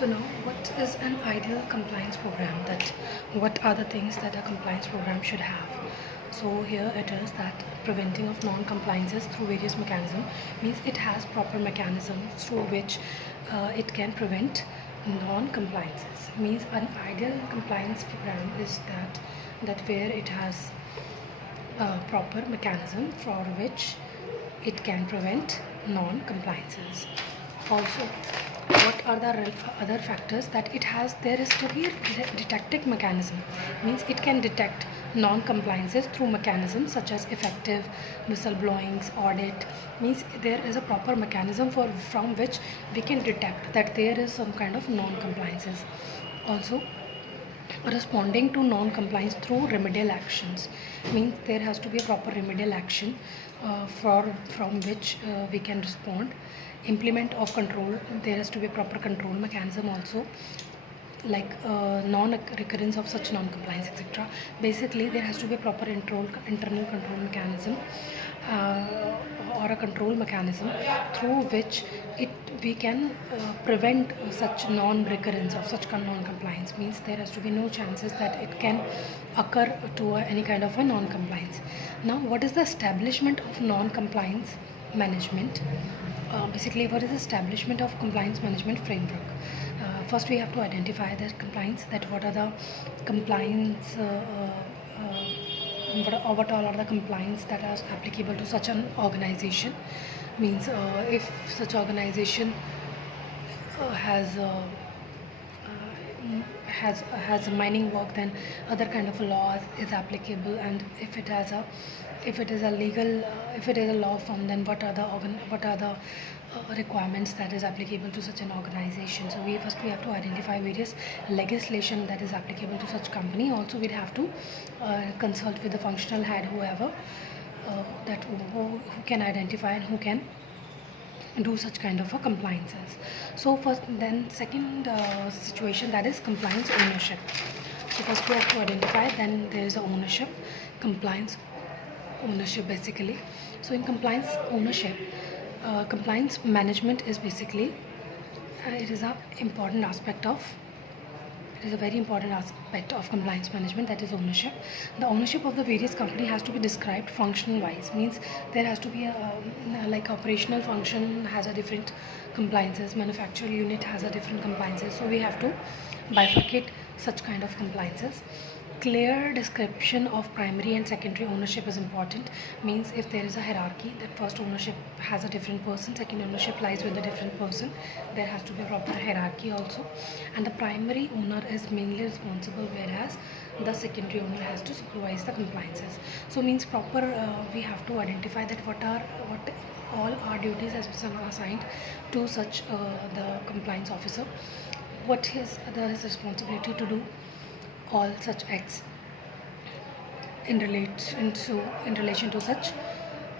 So now, what is an ideal compliance program? That what are the things that a compliance program should have? So here it is that preventing of non-compliances through various mechanisms means it has proper mechanisms through which it can prevent non-compliances. Means an ideal compliance program is that where it has a proper mechanism for which it can prevent non-compliances. Also, what are the other factors that it has? There is to be a detecting mechanism, means it can detect non-compliances through mechanisms such as effective whistleblowings, audit. Means there is a proper mechanism from which we can detect that there is some kind of non-compliances. Also, responding to non-compliance through remedial actions, means there has to be a proper remedial action from which we can respond. Implement of control, there has to be a proper control mechanism also, like non-recurrence of such non-compliance, etc. Basically, there has to be a proper internal control mechanism or a control mechanism through which we can prevent such non-recurrence of such non-compliance. Means there has to be no chances that it can occur to any kind of a non-compliance. Now, what is the establishment of non-compliance management? Basically, what is the establishment of compliance management framework? First, we have to identify the compliance, that what are the compliance what all are the compliance that are applicable to such an organization. Means if such organization has has a mining work, then other kind of laws is applicable. And if it is a legal if it is a law firm, then what are the requirements that is applicable to such an organization. So we have to identify various legislation that is applicable to such company. Also, we'd have to consult with the functional head, whoever who can identify and who can do such kind of a compliances. So first, then second situation, that is compliance ownership. So first we have to identify, then there is a ownership, compliance ownership basically. So in compliance ownership, compliance management is basically it is a very important aspect of compliance management, that is ownership. The ownership of the various company has to be described function wise. Means there has to be a like operational function has a different compliances, manufacturing unit has a different compliances. So we have to bifurcate such kind of compliances. Clear description of primary and secondary ownership is important. Means if there is a hierarchy, that first ownership has a different person, second ownership lies with a different person, there has to be a proper hierarchy also. And the primary owner is mainly responsible, whereas the secondary owner has to supervise the compliances. So means proper we have to identify that what all our duties has been assigned to such the compliance officer, what his responsibility to do all such acts in relation to such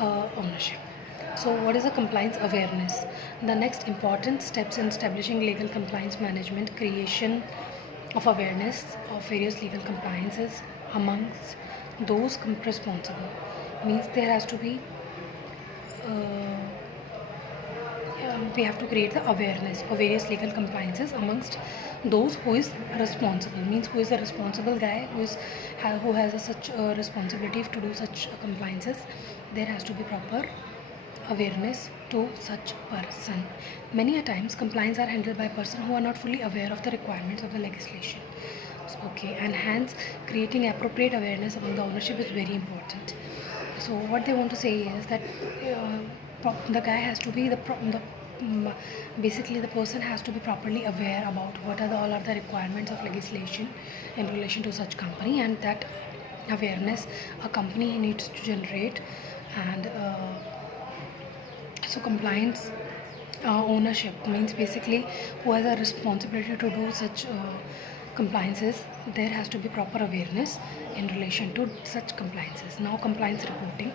ownership. So what is a compliance awareness? The next important steps in establishing legal compliance management: creation of awareness of various legal compliances amongst those responsible. Means there has to be we have to create the awareness of various legal compliances amongst those who is responsible. Means who is the responsible guy, who has such a responsibility to do such compliances. There has to be proper awareness to such person. Many a times compliance are handled by a person who are not fully aware of the requirements of the legislation. Okay, and hence creating appropriate awareness among the ownership is very important. So what they want to say is that the guy has to be basically the person has to be properly aware about what are all are the requirements of legislation in relation to such company, and that awareness a company needs to generate. And so compliance ownership means basically who has a responsibility to do such compliances. There has to be proper awareness in relation to such compliances. Now, compliance reporting.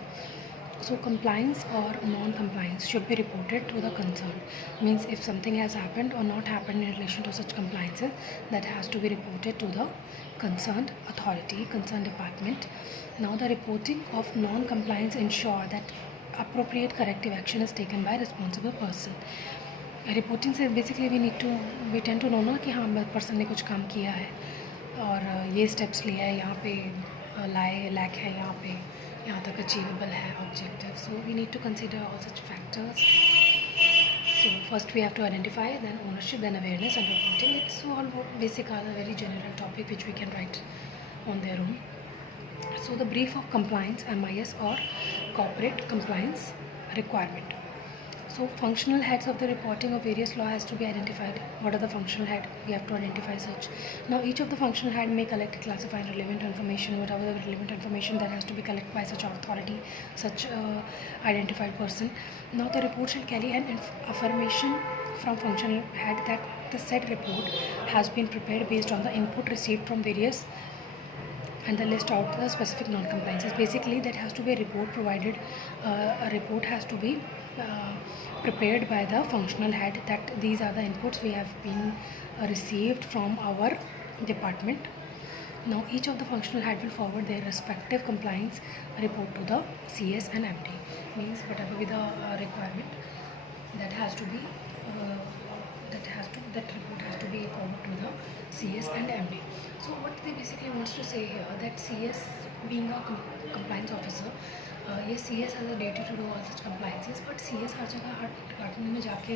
So compliance or non-compliance should be reported to the concerned. Means if something has happened or not happened in relation to such compliances, that has to be reported to the concerned authority, concerned department. Now, the reporting of non-compliance ensure that appropriate corrective action is taken by responsible person. Reporting से basically we tend to know ना कि हाँ person ने कुछ काम किया है और ये स्टेप्स लिया है, यहाँ पे लैक है, यहाँ तक अचीवेबल है objective. So we need to consider all such factors. So first we have to identify, then ownership, then awareness and reporting. It's all basic, are a very general topic which we can write on their own. So the brief of compliance, MIS or corporate compliance requirement. So functional heads of the reporting of various law has to be identified. What are the functional head? We have to identify such. Now each of the functional head may collect, classify relevant information, whatever the relevant information that has to be collected by such authority, such identified person. Now the report shall carry an affirmation from functional head that the said report has been prepared based on the input received from various, and the list out the specific non-compliances. Basically that has to be a report provided, a report has to be prepared by the functional head that these are the inputs we have been received from our department. Now each of the functional head will forward their respective compliance report to the CS and MD. Means whatever be the requirement that has to be that report has to be forwarded to the CS and MD. So what they basically wants to say here, that CS being a compliance officer, yes, CS has a duty to do all such compliances, but CS हर जगह हर department में जाके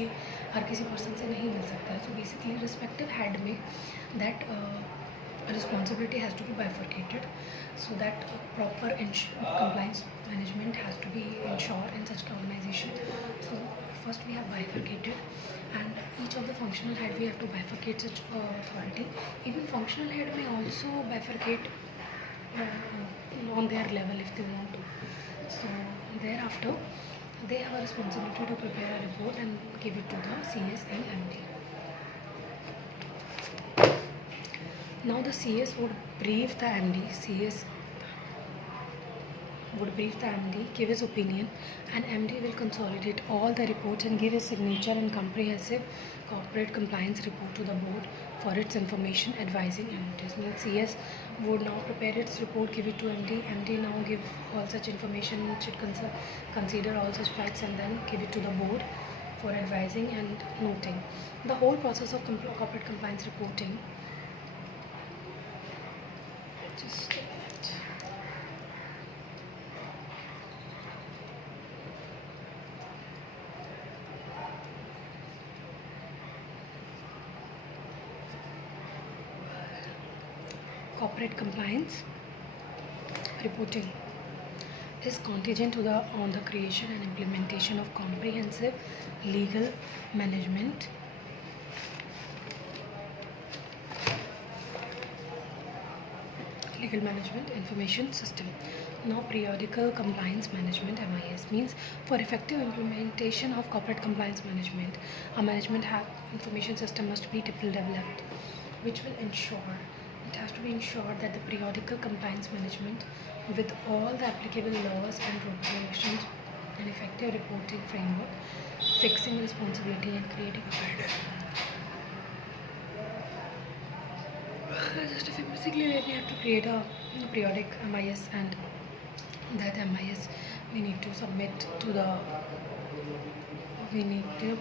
हर किसी person से नहीं मिल सकता है. So basically respective head में that responsibility has to be bifurcated, so that proper compliance management has to be ensured in such organization. So first we have bifurcated, and each of the functional head we have to bifurcate such authority. Even functional head may also bifurcate on their level if they want to. So thereafter they have a responsibility to prepare a report and give it to the CS and MD. Now the CS would brief the MD, CS would brief the MD, give his opinion, and MD will consolidate all the reports and give his signature and comprehensive corporate compliance report to the board for its information, advising and notice. CS would now prepare its report, give it to MD. MD now give all such information, should consider all such facts and then give it to the board for advising and noting. The whole process of corporate compliance reporting. Just corporate compliance reporting is contingent to on the creation and implementation of comprehensive legal management information system. Now periodical compliance management, MIS, means for effective implementation of corporate compliance management, a management information system must be developed, which will ensure, it has to be ensured that the periodical compliance management with all the applicable laws and regulations, an effective reporting framework, fixing responsibility and creating awareness. Basically we have to create a periodic MIS, and that MIS we need to submit to the,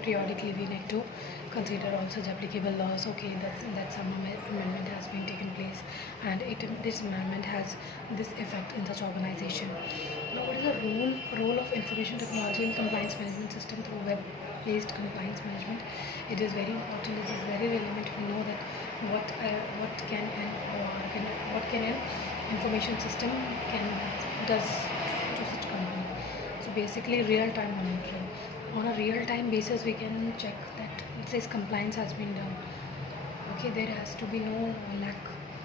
periodically we need to consider all such applicable laws. Okay, that some amendment has been taken place, and this amendment has this effect in such organization. Now what is the role of information technology in compliance management system through web-based compliance management? It is very important, it is very relevant to know that what can an information system does to such company. So basically real-time monitoring. On a real-time basis we can check that it says compliance has been done. Okay, there has to be no lack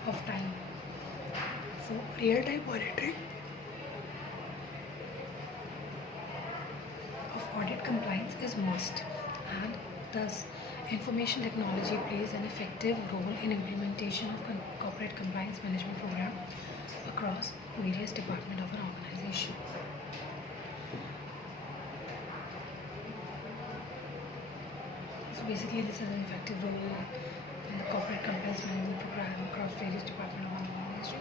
of time. So real-time monitoring of audit compliance is must, and thus information technology plays an effective role in implementation of corporate compliance management program across various departments of an organization. So basically this is an effective role in the corporate compliance management program across various departments of an organization.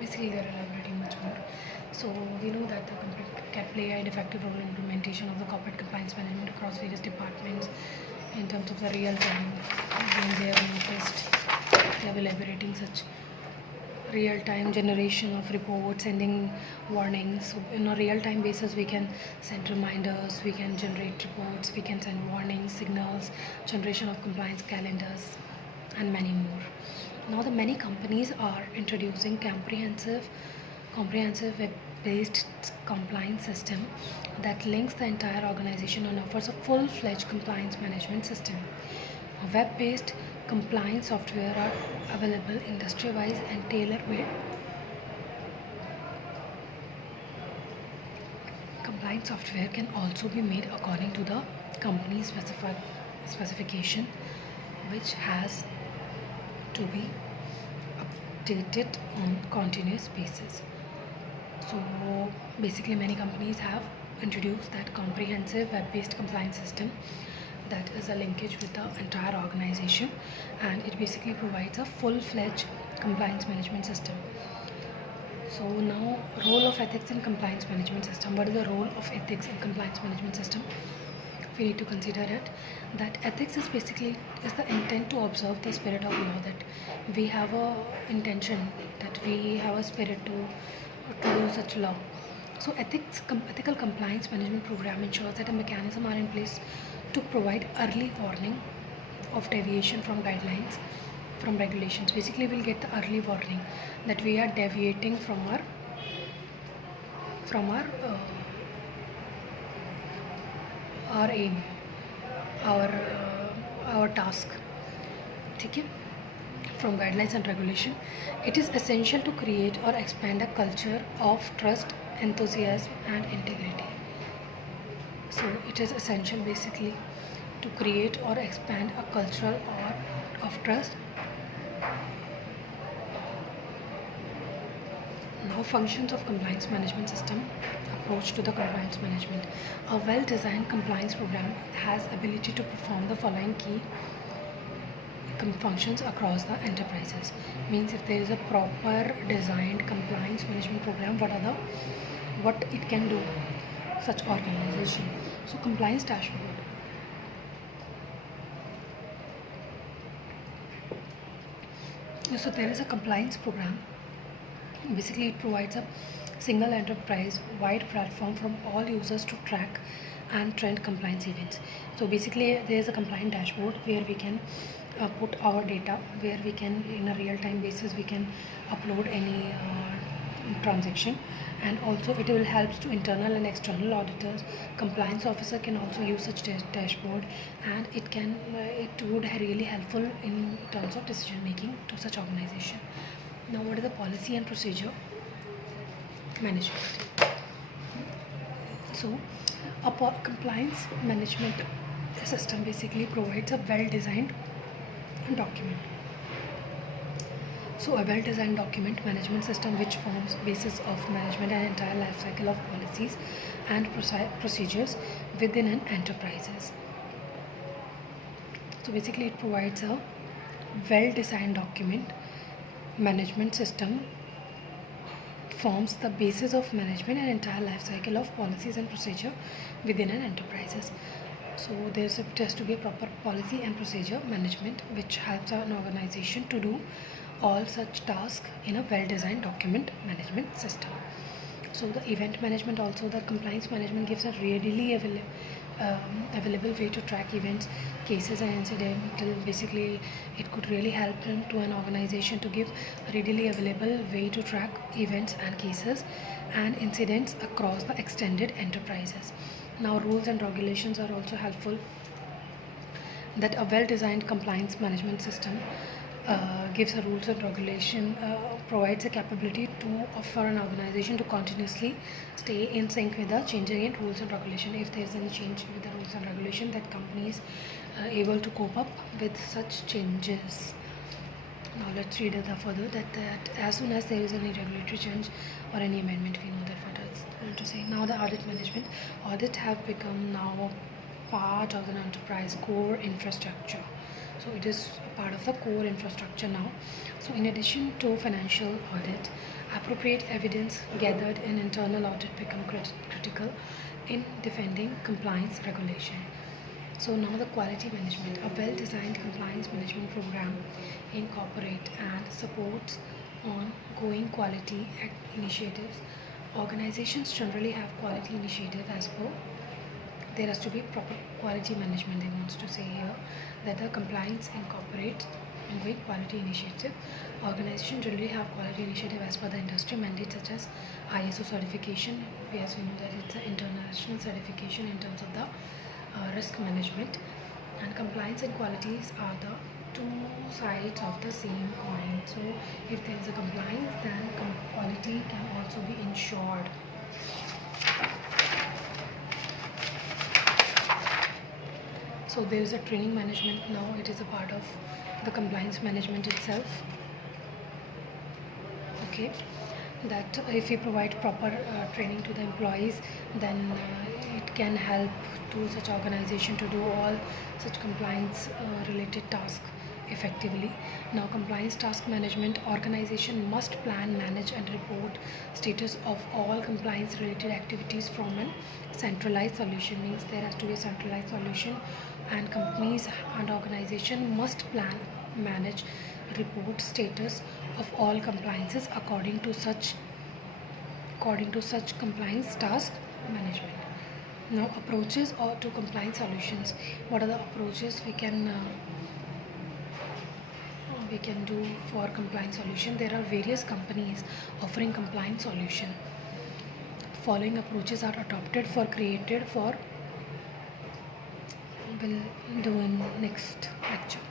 Basically they are elaborating much more. So we know that the company can play an effective role in implementation of the corporate compliance management across various departments in terms of the real time. Again, they have noticed, they are elaborating such real time generation of reports, sending warnings. So in a real time basis, we can send reminders, we can generate reports, we can send warnings, signals, generation of compliance calendars, and many more. Now the many companies are introducing comprehensive web-based compliance system that links the entire organization and offers a full-fledged compliance management system. Web-based compliance software are available industry-wise and tailor-made. Compliance software can also be made according to the company's specification, which has to be updated on continuous basis. So basically many companies have introduced that comprehensive web-based compliance system that is a linkage with the entire organization, and it basically provides a full-fledged compliance management system. So now, role of ethics in compliance management system. What is the role of ethics in compliance management system? We need to consider it that ethics is basically the intent to observe the spirit of law, that we have a intention, that we have a spirit to do such law. So ethical compliance management program ensures that a mechanism are in place to provide early warning of deviation from guidelines, from regulations. Basically we'll get the early warning that we are deviating from our aim, our task, okay, from guidelines and regulation. It is essential to create or expand a culture of trust, enthusiasm and integrity. So it is essential basically to create or expand a culture of trust. Now, functions of compliance management system. Approach to the compliance management. A well-designed compliance program has ability to perform the following key functions across the enterprises. Means if there is a proper designed compliance management program, what it can do such organization. So compliance dashboard. So there is a compliance program. Basically it provides a single enterprise wide platform from all users to track and trend compliance events. So basically there is a compliance dashboard where we can put our data, where we can in a real time basis we can upload any transaction, and also it will help to internal and external auditors. Compliance officer can also use such dashboard, and it would really helpful in terms of decision making to such organization. Now what is the policy and procedure management? So a compliance management system basically provides a well-designed document. So a well-designed document management system which forms basis of management and entire life cycle of policies and procedures within an enterprises. So basically it provides a well-designed document management system forms the basis of management and entire life cycle of policies and procedure within an enterprises. So there has to be a proper policy and procedure management which helps an organization to do all such tasks in a well-designed document management system. So the event management, also the compliance management, gives a readily available way to track events, cases and incidents. Basically it could really help to an organization to give a readily available way to track events and cases and incidents across the extended enterprises. Now rules and regulations are also helpful, that a well-designed compliance management system gives a rules and regulation, provides a capability for an organization to continuously stay in sync with the changing in rules and regulation. If there is any change with the rules and regulation, that company is able to cope up with such changes. Now let's read it further, that as soon as there is any regulatory change or any amendment, we know that what is to say. Now the audit management. Audit have become now part of an enterprise core infrastructure. So it is part of the core infrastructure now. So in addition to financial audit, appropriate evidence gathered in internal audit become critical in defending compliance regulation. So now the quality management. A well-designed compliance management program incorporates and supports ongoing quality initiatives. Organizations generally have quality initiative as per there has to be proper quality management. They wants to say here that the compliance incorporates ongoing quality initiative. Organization generally have quality initiative as per the industry mandates such as ISO certification. As we know that it's an international certification in terms of the risk management, and compliance and qualities are the two sides of the same coin. So if there is a compliance, then quality can also be ensured. So there is a training management. Now it is a part of the compliance management itself. Okay, that if we provide proper training to the employees, then it can help to such organization to do all such compliance related tasks effectively. Now compliance task management, organization must plan, manage and report status of all compliance related activities from a centralized solution. Means there has to be a centralized solution, and companies and organization must plan, manage, report status of all compliances according to such compliance task management. Now approaches or to compliance solutions. What are the approaches we can do for compliance solution? There are various companies offering compliance solution. Following approaches are adopted for created for will do in next lecture.